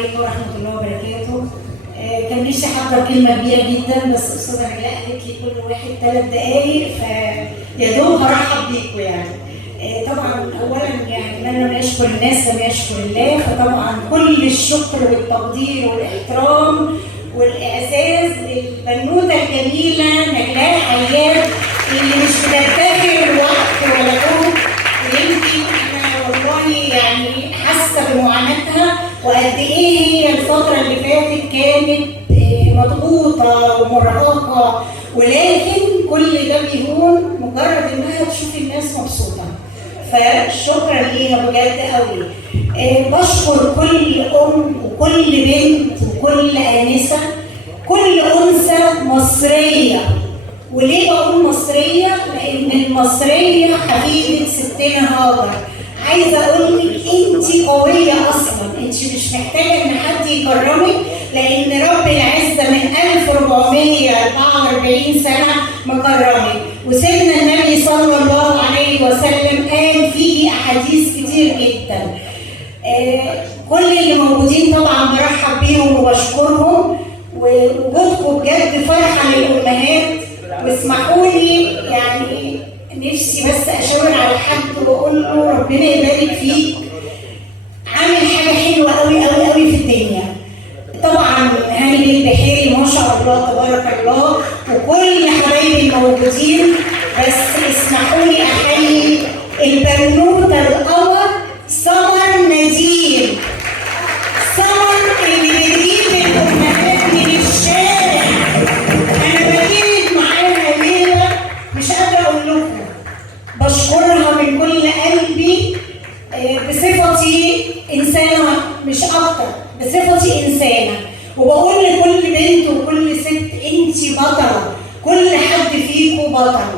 عليكم ورحمة الله وبركاته. كان نفسي احضر كلمة كبيرة جدا بس أستاذة نجلاء قالت لي كل واحد 3 دقايق فيا دوب هرحب بيكم يعني. طبعا أولا يعني من لم يشكر الناس لم يشكر الله، فطبعا كل الشكر والتقدير والاحترام والإعزاز للبنوتة الجميلة نجلاء عياد اللي مش بتدخر وقت ولا جهد، ويمكن أنا والله يعني حاسة بمعاناتها وقد إيه هي الفترة اللي فاتت كانت مضغوطة ومرهقة، ولكن كل ده بيهون مجرد إنها تشوف الناس مبسوطة. فشكرا ليها بجد قوي. بشكر كل أم وكل بنت وكل آنسة، كل أنثى مصرية. وليه بقول مصرية؟ لأن المصرية حبيبة ستنا هاجر. عايزة أقول لك أنت قوية أصلا، أنت مش محتاجة إن حد يكرمك، لأن رب العزة من 1444 سنة مكرمك، وسيدنا النبي صلى الله عليه وسلم قال فيه أحاديث كتير جدا. كل اللي موجودين طبعا برحب بيهم وبشكرهم، ووجودكم بجد فرحة للأمهات. واسمحوا لي يعني نفسي بس اشاور على حد واقول له ربنا يبارك فيك، عامل حاجه حلوه قوي قوي قوي في الدنيا. طبعا هاني البحيري ما شاء الله تبارك الله وكل حبايبي الموجودين، بس اسمحوا لي احيي البنوته القمر سمر نادين. سمر اللي بتجيب الامهات من الشارع، انا بجيب معاها ليله مش قادره اقول لكم. بشكرها من كل قلبي بصفتي انسانه مش اكتر، بصفتي انسانه. وبقول لكل بنت وكل ست انتي بطله، كل حد فيكم بطل،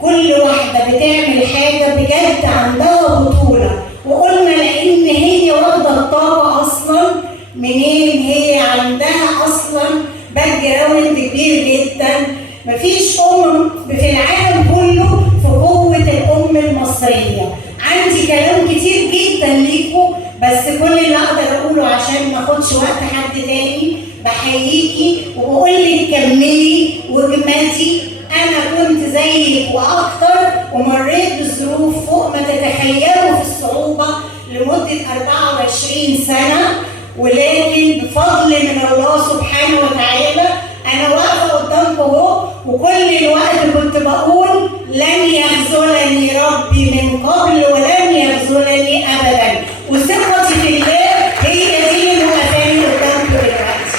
كل واحده بتعمل حاجه بجد عندها بطوله. وقلنا لان هي واخده الطاقه اصلا منين، هي عندها اصلا باك جراوند كبير جدا. مفيش في العالم كله في قوة الأم المصرية. عندي كلام كتير جدا ليكم، بس كل اللي أقدر أقوله عشان ما أخدش وقت حد تاني، بحييكي وبقول لك كملي واجمدي. أنا كنت زيك وأكتر، ومريت بظروف فوق ما تتخيلوا في الصعوبة لمدة 24 سنة، ولكن بفضل من الله سبحانه وتعالى أنا واقفة قدامكم أهو. وكل الوقت كنت بقول لن يخذلني ربي من قبل ولن يخذلني أبدا، وثقتي في الله هي دي اللي وقفاني قدامكم دلوقتي.